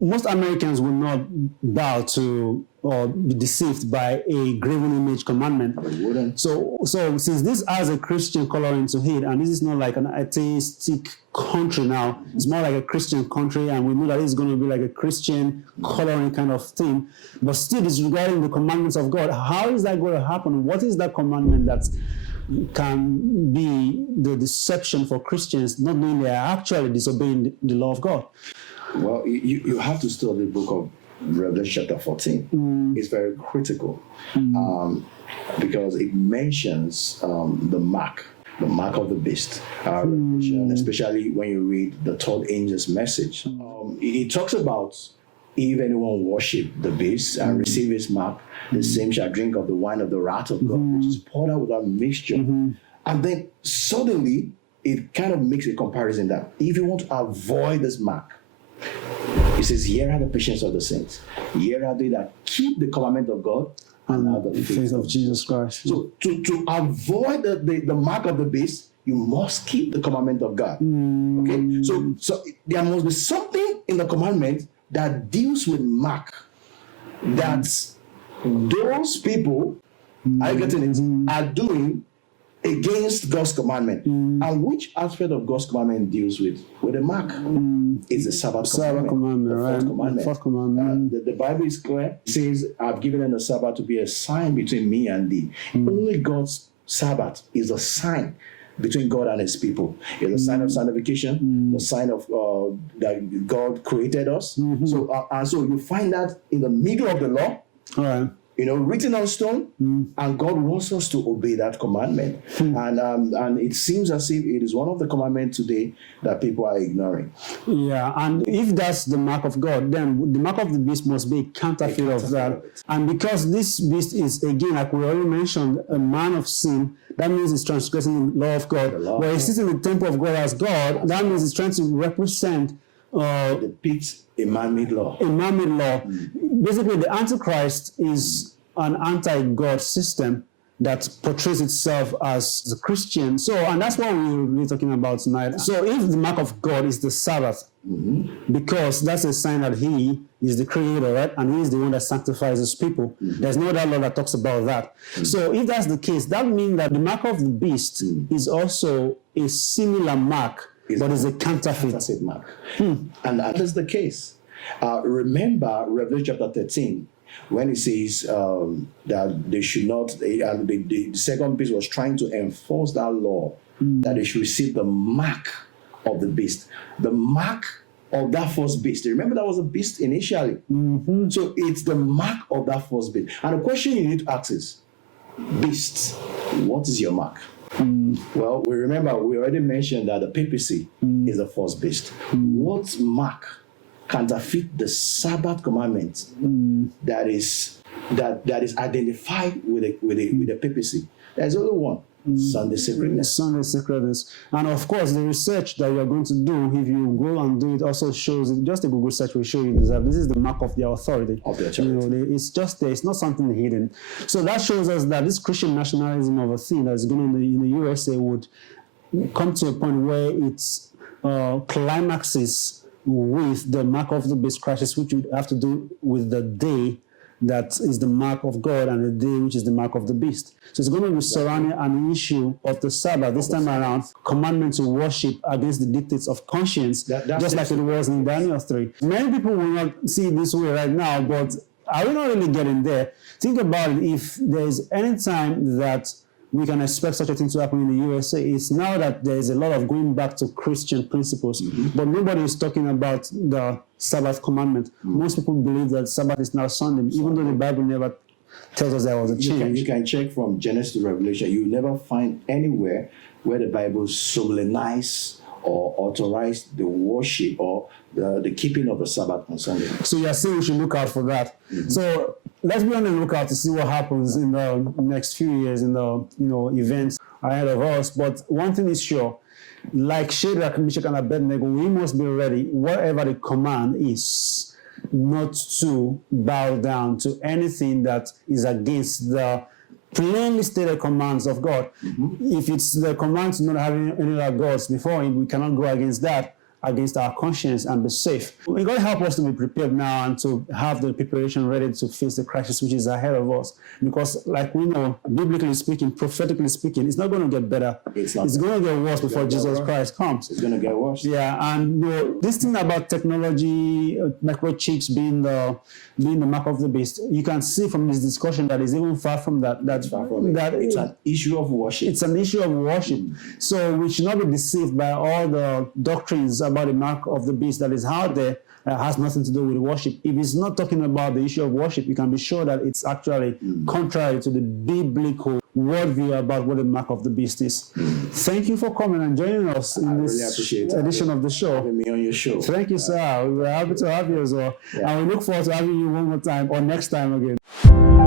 most Americans will not bow to or be deceived by a graven image commandment. They wouldn't. So since this has a Christian coloring to it, and this is not like an atheistic country now, it's more like a Christian country, and we know that it's going to be like a Christian coloring kind of thing, but still disregarding the commandments of God. How is that going to happen? What is that commandment that can be the deception for Christians, not knowing they are actually disobeying the law of God? Well, you have to study the book of Revelation chapter 14. It's very critical because it mentions the mark of the beast, especially when you read the third angel's message. It talks about if anyone worship the beast and receive his mark, the same shall drink of the wine of the wrath of God, which is poured out without mixture. And then suddenly it kind of makes a comparison that if you want to avoid this mark, it says, here are the patience of the saints. Here are they that keep the commandment of God and have the faith of Jesus Christ. So to avoid the mark of the beast, you must keep the commandment of God. Okay? So there must be something in the commandment that deals with mark that those people are getting it, are doing against God's commandment. And which aspect of God's commandment deals with the mark? It's the Sabbath commandment. The fourth commandment. The Bible is clear. It says, I've given them the Sabbath to be a sign between me and thee. Only God's Sabbath is a sign between God and his people. It's a sign of sanctification, the sign of that God created us. So you find that in the middle of the law. All right. Written on stone, and God wants us to obey that commandment. And it seems as if it is one of the commandments today that people are ignoring. Yeah, and if that's the mark of God, then the mark of the beast must be a counterfeit of that. And because this beast is, again, like we already mentioned, a man of sin, that means it's transgressing the law of God. Where he sits in the temple of God as God, that means it's trying to represent depicts a man-made law. A man-made law. Basically, the Antichrist is an anti-God system that portrays itself as a Christian. And that's what we're really talking about tonight. So if the mark of God is the Sabbath, because that's a sign that he is the creator, right? And he is the one that sanctifies his people. There's no other law that talks about that. So if that's the case, that means that the mark of the beast is also a similar mark, but it's a counterfeit mark. And that is the case. Remember Revelation chapter 13, when it says that they should not, and the second beast was trying to enforce that law, that they should receive the mark of the beast. The mark of that first beast. Remember that was a beast initially. So it's the mark of that first beast. And the question you need to ask is, beast, what is your mark? Well, we already mentioned that the papacy is the first beast. What mark counterfeit the Sabbath commandment that is identified with the papacy? There's only one. Sunday sacredness. Sunday sacredness. And of course, the research that you are going to do, if you go and do it, also shows, just a Google search will show you that this is the mark of their authority. Of their authority. It's just there. It's not something hidden. So that shows us that this Christian nationalism of a thing that's going on in the USA would come to a point where it's climaxes with the mark of the beast crisis, which would have to do with the day that is the mark of God and the day which is the mark of the beast. So it's going to be surrounding an issue of the Sabbath, this time around, commandment to worship against the dictates of conscience, just like it was in Daniel 3. Many people will not see it this way right now, but I will not really get in there. Think about it. If there's any time that we can expect such a thing to happen in the USA, it's now that there's a lot of going back to Christian principles, but nobody is talking about the Sabbath commandment. Most people believe that Sabbath is now Sunday, even though the Bible never tells us there was a change. You can check from Genesis to Revelation. You never find anywhere where the Bible solemnizes or authorize the worship or the keeping of the Sabbath on Sunday. So you're saying we should look out for that. So let's be on the lookout to see what happens in the next few years in the events ahead of us. But one thing is sure, like Shadrach, Meshach, and Abednego, we must be ready, whatever the command is, not to bow down to anything that is against the plainly stated commands of God. If it's the command to not have any other gods before him, we cannot go against that. against our conscience and be safe. May God help us to be prepared now and to have the preparation ready to face the crisis which is ahead of us. Because like we know, biblically speaking, prophetically speaking, it's not going to get better. It's going to get worse before Jesus Christ comes. It's going to get worse. Yeah, and this thing about technology, microchips being the mark of the beast, you can see from this discussion that it's even far from that. It's an issue of worship. It's an issue of worship. So we should not be deceived by all the doctrines about the mark of the beast that is out there. Has nothing to do with worship. If it's not talking about the issue of worship, you can be sure that it's actually contrary to the biblical worldview about what the mark of the beast is. Thank you for coming and joining us in this edition of the show. Having me on your show. Thank you, sir. We were happy to have you as well. Yeah. And we look forward to having you one more time or next time again.